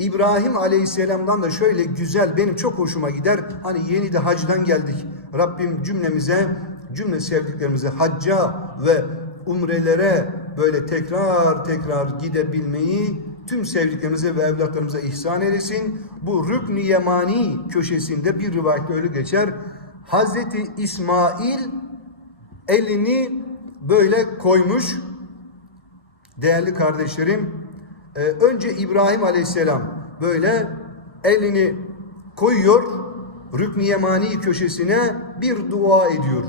İbrahim Aleyhisselam'dan da şöyle güzel benim çok hoşuma gider. Hani yeni de hacdan geldik. Rabbim cümlemize, cümle sevdiklerimize hacca ve umrelere böyle tekrar tekrar gidebilmeyi tüm sevdiklerimize ve evlatlarımıza ihsan eylesin. Bu Rükn-i Yemani köşesinde bir rivayette öyle geçer. Hazreti İsmail elini böyle koymuş. Değerli kardeşlerim, e, önce İbrahim Aleyhisselam böyle elini koyuyor, Rükn-i Yemani köşesine bir dua ediyor.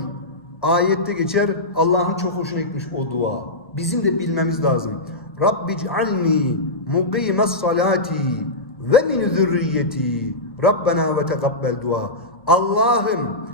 Ayette geçer, Allah'ın çok hoşuna gitmiş o dua. Bizim de bilmemiz lazım. Rabbi c'alni muqimes salati ve min zürriyeti. Rabbena ve tekabbel dua. Allah'ım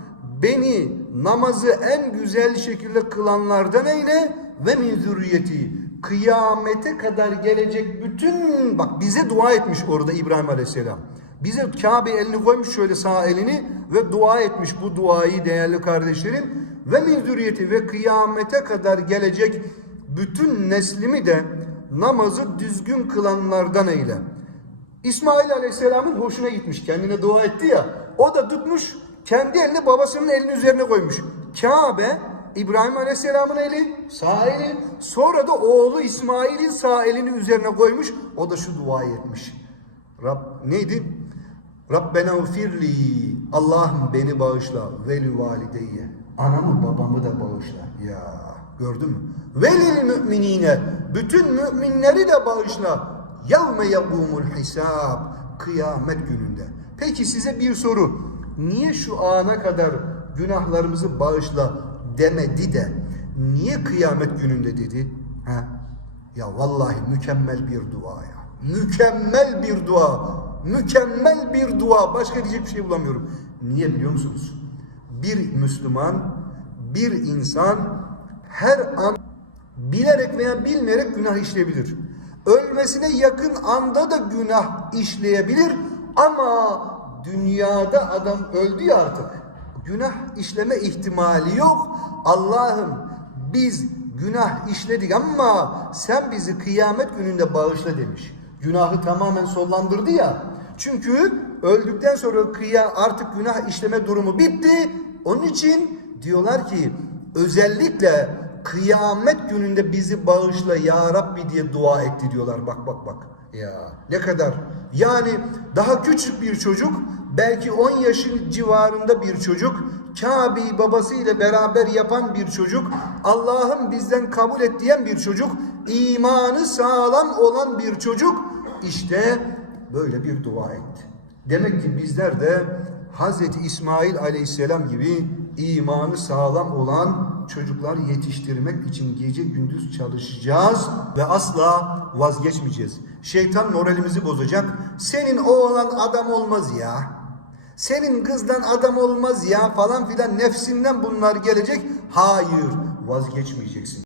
beni namazı en güzel şekilde kılanlardan eyle ve min zürriyeti. Kıyamete kadar gelecek bütün bak bize dua etmiş orada İbrahim Aleyhisselam. Bize Kabe elini koymuş şöyle sağ elini ve dua etmiş bu duayı değerli kardeşlerim. Ve min ve kıyamete kadar gelecek bütün neslimi de namazı düzgün kılanlardan eyle. İsmail Aleyhisselam'ın hoşuna gitmiş. Kendine dua etti ya. O da tutmuş kendi elini babasının elinin üzerine koymuş. Kabe İbrahim Aleyhisselam'ın eli sağ eli sonra da oğlu İsmail'in sağ elini üzerine koymuş. O da şu duayı etmiş. Rab neydi? Rabbena ufirli Allah'ım beni bağışla veli valideyye. Anamı babamı da bağışla. Ya gördün mü? Velil müminine bütün müminleri de bağışla. Yevme yegumul hisab kıyamet gününde. Peki size bir soru. Niye şu ana kadar günahlarımızı bağışla demedi de niye kıyamet gününde dedi? Ha? Ya vallahi mükemmel bir dua ya. Mükemmel bir dua. Mükemmel bir dua. Başka diyecek bir şey bulamıyorum. Niye biliyor musunuz? Bir Müslüman, bir insan her an bilerek veya bilmeyerek günah işleyebilir. Ölmesine yakın anda da günah işleyebilir ama dünyada adam öldü ya artık. Günah işleme ihtimali yok. Allah'ım biz günah işledik ama sen bizi kıyamet gününde bağışla demiş. Günahı tamamen sollandırdı ya. Çünkü öldükten sonra kıya artık günah işleme durumu bitti. Onun için diyorlar ki özellikle kıyamet gününde bizi bağışla ya Rabbi diye dua etti diyorlar. Bak bak bak. Ya ne kadar. Yani daha küçük bir çocuk belki 10 yaşın civarında bir çocuk Kabe'yi babasıyla beraber yapan bir çocuk Allah'ım bizden kabul et diyen bir çocuk imanı sağlam olan bir çocuk işte böyle bir dua etti. Demek ki bizler de Hazreti İsmail Aleyhisselam gibi imanı sağlam olan çocuklar yetiştirmek için gece gündüz çalışacağız ve asla vazgeçmeyeceğiz. Şeytan moralimizi bozacak. Senin oğlan adam olmaz ya. Senin kızdan adam olmaz ya falan filan nefsinden bunlar gelecek. Hayır vazgeçmeyeceksin.